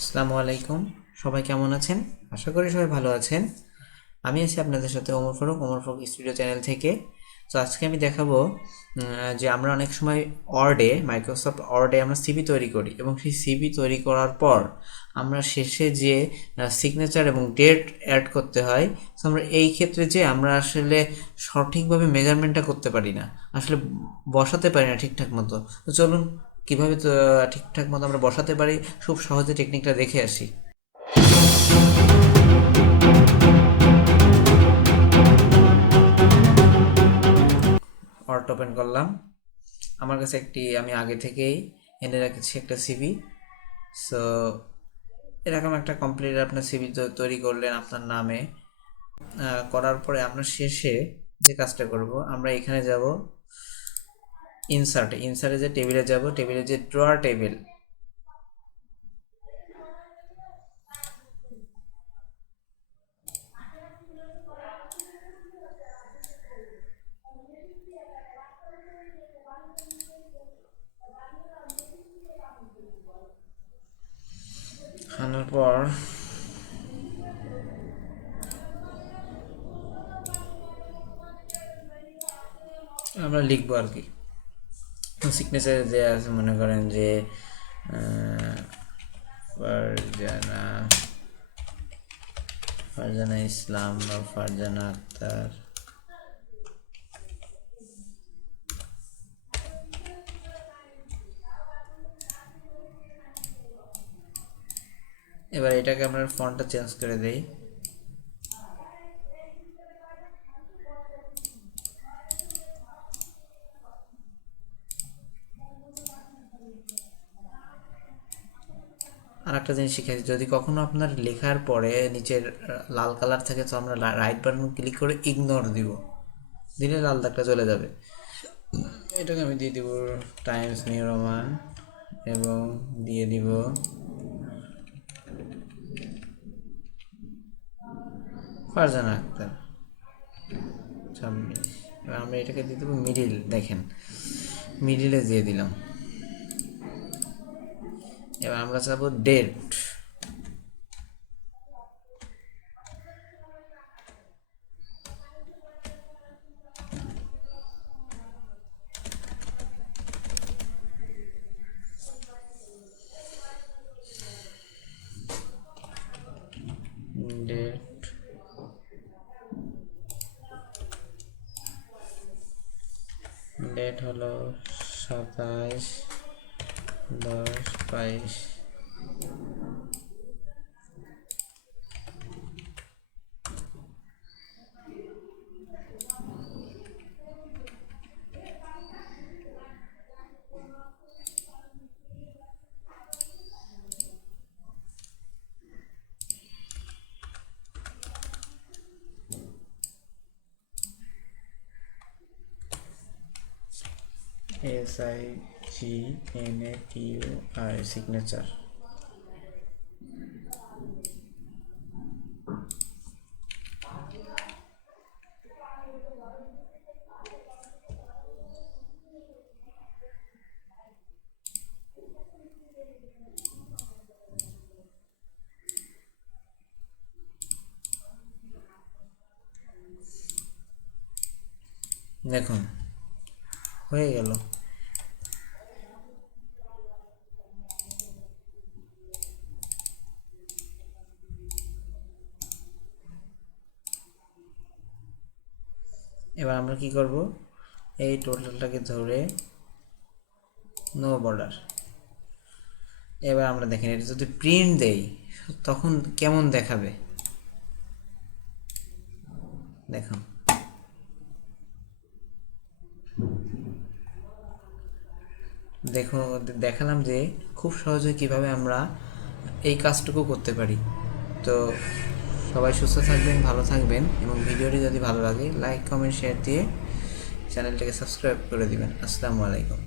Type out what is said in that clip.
আসসালামু আলাইকুম। সবাই কেমন আছেন? আশা করি সবাই ভালো আছেন। আমি আছি আপনাদের সাথে ওমর ফারুক স্টুডিও চ্যানেল থেকে। তো আজকে আমি দেখাবো যে আমরা অনেক সময় মাইক্রোসফট ওয়ার্ডে আমরা সিভি তৈরি করি এবং সেই সিভি তৈরি করার পর আমরা শেষে যে সিগনেচার এবং ডেট অ্যাড করতে হয়। তো আমরা এই ক্ষেত্রে যে আমরা আসলে সঠিকভাবে মেজারমেন্টটা করতে পারি না, আসলে বসাতে পারি না ঠিকঠাক মতো। তো চলুন কীভাবে তো ঠিকঠাক মতো আমরা বসাতে পারি খুব সহজে টেকনিকটা দেখে আসি। ওয়ার্ড ওপেন করলাম। আমার কাছে আমি আগে থেকেই এনে রেখেছি একটা সিভি। সো এরকম একটা কমপ্লিট আপনার সিভি তৈরি করলেন আপনার নামে। করার পরে আমরা শেষে যে কাজটা করব, আমরা এখানে যাব ইনসার্টে যে টেবিলে যাব, টেবিলে যে ড্রয়ার টেবিল, আনার পর আমরা লিখবো আর কি সিগনেচারে যে আছে, মনে করেন যে ফারজানা ফারজানা ইসলাম বা ফারজানা আক্তার। এবার এটাকে আমরা ফন্টটা চেঞ্জ করে দেই। আর একটা জিনিস শিখেছি, যদি কখনো আপনার লেখার পরে নিচের লাল কালার থাকে, তো আমরা রাইট বাটন ক্লিক করে ইগনোর দিব, দিলে লাল দাগটা চলে যাবে। এটাকে আমি দিয়ে দিব টাইমস নিউ রোমান এবং দিয়ে দিব ফারজানা আক্তার 26। এবার আমরা এটাকে দিয়ে দেবো মিডিল, দেখেন মিডিলে দিয়ে দিলাম। এবার আমরা চাবো ডেট, ডেট ডেট হলো 27/10/22। SIGNATUR signature. দেখুন হয়ে গেল। এবার আমরা কি করব, এই টোটালটাকে ধরে নো বর্ডার। এবার আমরা দেখেন এটা যদি প্রিন্ট দেই তখন কেমন দেখাবে, দেখুন। দেখো, দেখালাম যে খুব সহজে কিভাবে আমরা এই কাজটুকু করতে পারি। তো সবাই সুস্থ থাকবেন, ভালো থাকবেন এবং ভিডিওটি যদি ভালো লাগে লাইক কমেন্ট শেয়ার দিয়ে চ্যানেলটাকে সাবস্ক্রাইব করে দিবেন। আসসালামু আলাইকুম।